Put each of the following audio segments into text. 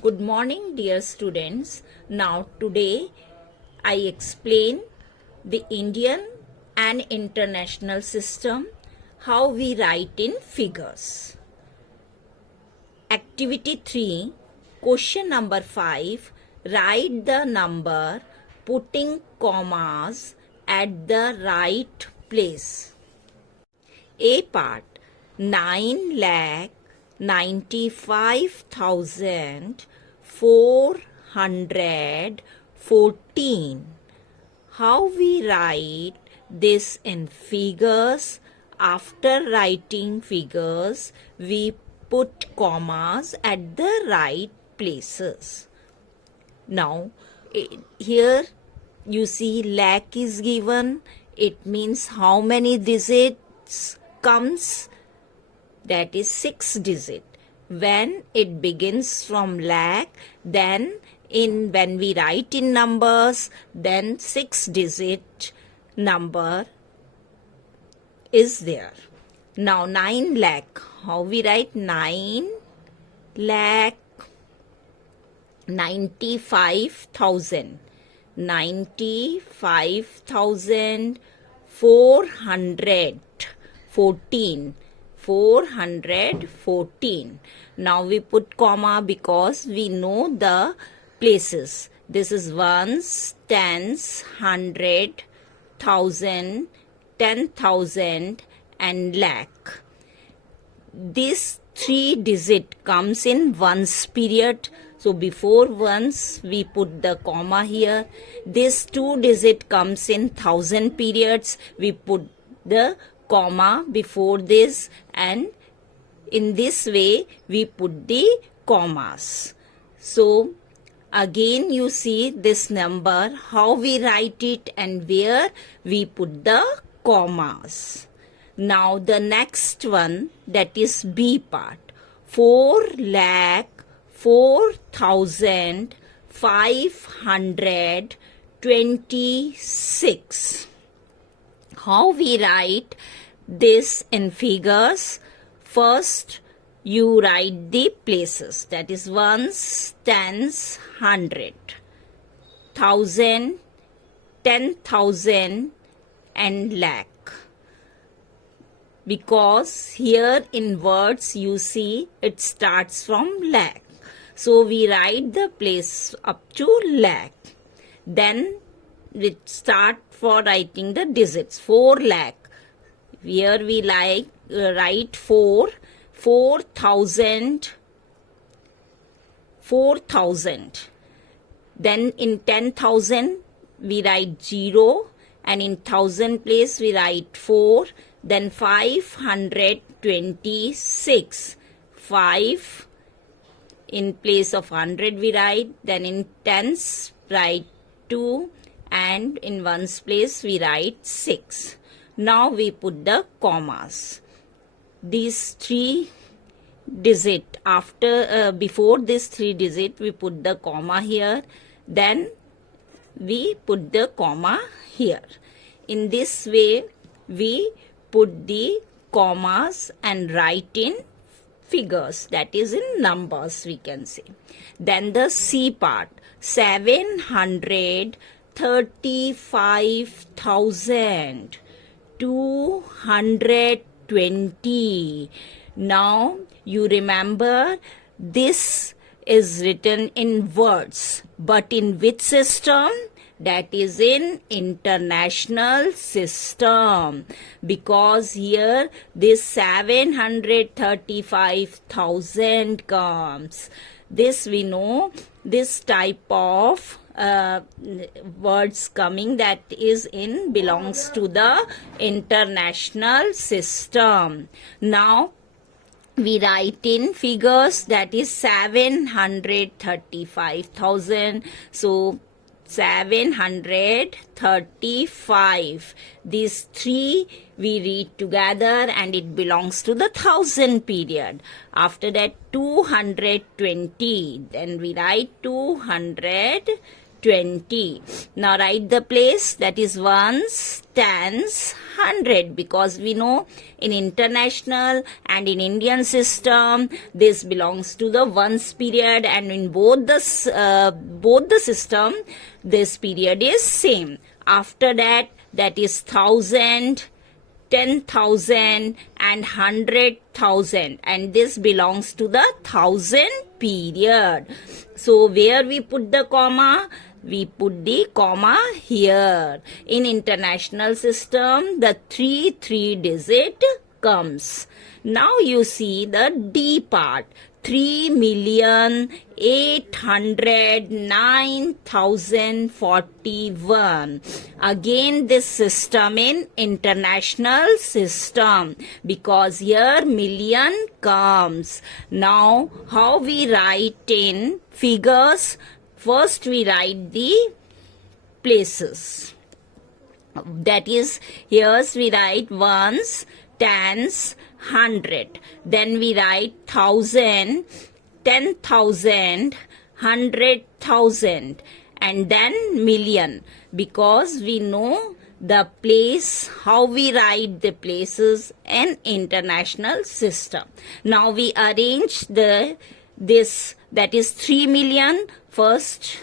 Good morning, dear students. Now, today I explain the Indian and international system, how we write in figures. Activity 3, question number 5, write the number putting commas at the right place. A part, 9,95,414. How we write this in figures? After writing figures, we put commas at the right places. Now, here you see lakh is given. It means how many digits comes? That is 6 digit. When it begins from lakh, then when we write in numbers, then 6 digit number is there. Now 9 lakh. How we write? 9 lakh 95,000. 95,414. 414. Now we put comma because we know the places. This is ones, tens, 100, 1,000, 10,000 and lakh. This 3 digit comes in ones period. So before ones we put the comma here. This 2 digit comes in 1,000 periods. We put the comma before this, and in this way we put the commas. So again you see this number, how we write it and where we put the commas. Now the next one, that is B part, 4,04,526. How we write this in figures? First, you write the places, that is ones, tens, 100, 1,000, 10,000 and lakh. Because here in words you see it starts from lakh. So we write the place up to lakh. Then we start for writing the digits. 4 lakh. Here we write 4,000. Then in 10,000 we write 0, and in 1,000 place we write 4. Then 526. 5 in place of 100 we write. Then in tens write 2, and in ones place we write 6. Now we put the commas. These 3 digit, before this 3 digit we put the comma here. Then we put the comma here. In this way we put the commas and write in figures, that is in numbers we can say. Then the C part, 735,220. Now you remember this is written in words, but in which system? That is in international system, because here this 735,000 comes. This we know, this type of words coming, that is belongs to the international system. Now we write in figures, that is 735,000. So 735. These 3 we read together and it belongs to the 1,000 period. After that 220. Then we write 220. 20. Now write the place, that is ones, tens, 100, because we know in international and in Indian system this belongs to the ones period, and in both the system this period is same. After that, that is 1000, 10,000 and 100,000, and this belongs to the 1000 period. So where we put the comma? We put the comma here. In international system, the three digit comes. Now you see the D part. 3,809,041. Again this system in international system, because here million comes. Now how we write in figures? First we write the places. That is, here we write ones, tens, 100. Then we write 1000, 10,000, 100,000, and then million, because we know the place, how we write the places in international system. Now we arrange this, that is 3 million. First,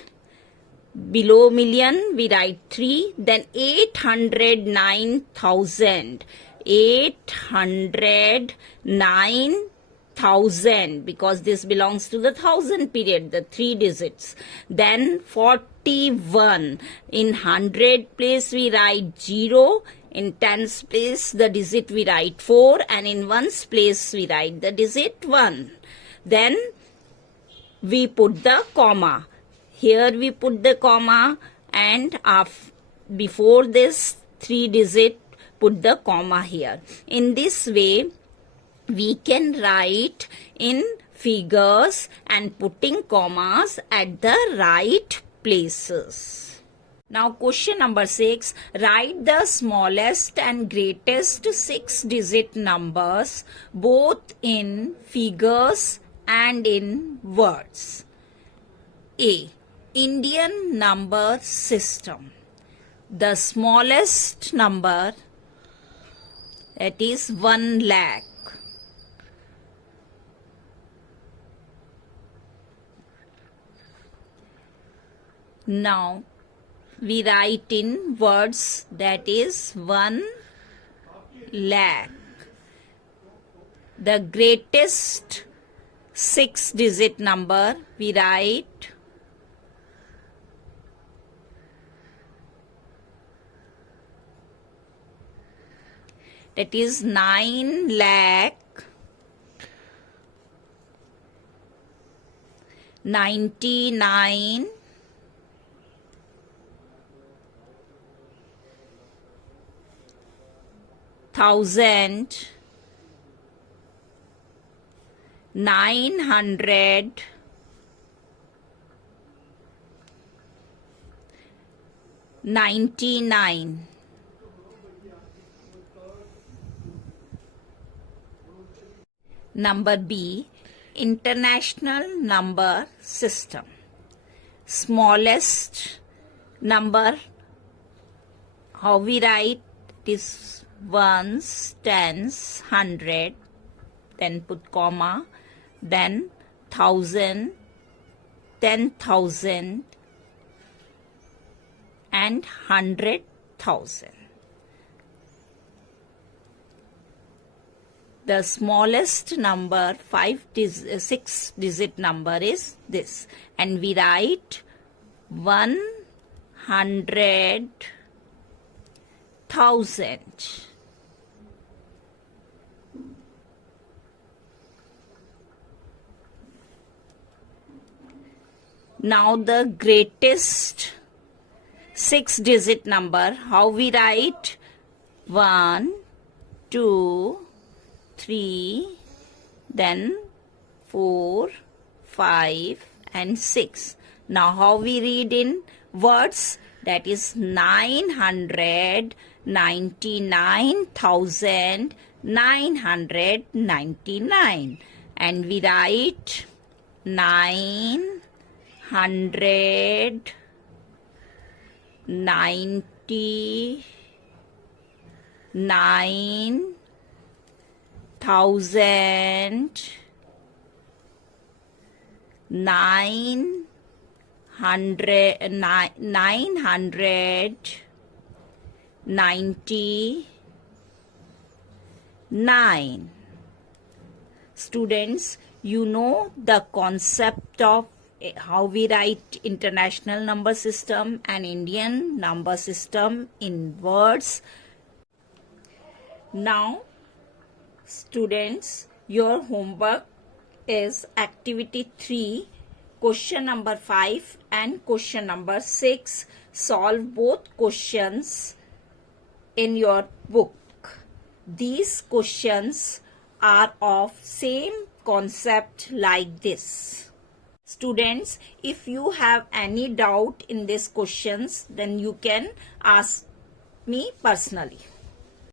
below million we write 3, then 809,000, 809,000, because this belongs to the 1000 period, the 3 digits. Then 41. In 100 place we write 0, in tens place the digit we write 4, and in ones place we write the digit 1. Then we put the comma. Here we put the comma, and before this 3 digit put the comma here. In this way we can write in figures and putting commas at the right places. Now question number 6. Write the smallest and greatest 6 digit numbers both in figures and in words. A. Indian number system. The smallest number, that is 1 lakh. Now we write in words, that is 1 lakh. The greatest 6 digit number we write that is 9 lakh 99 thousand 999. Number B. International number system. Smallest number, how we write? It is ones, tens, 100, then put comma, then 1000, 10,000 and 100,000. The smallest number, 6 digit number is this, and we write 100,000. Now the greatest 6 digit number, how we write? 1, 2, 3, then 4, 5 and 6. Now how we read in words? That is 999,999, and we write 900,000. 99,990 999. Students, you know the concept of how we write international number system and Indian number system in words. Now, students, your homework is activity 3, question number 5 and question number 6. Solve both questions in your book. These questions are of same concept like this. Students, if you have any doubt in these questions, then you can ask me personally.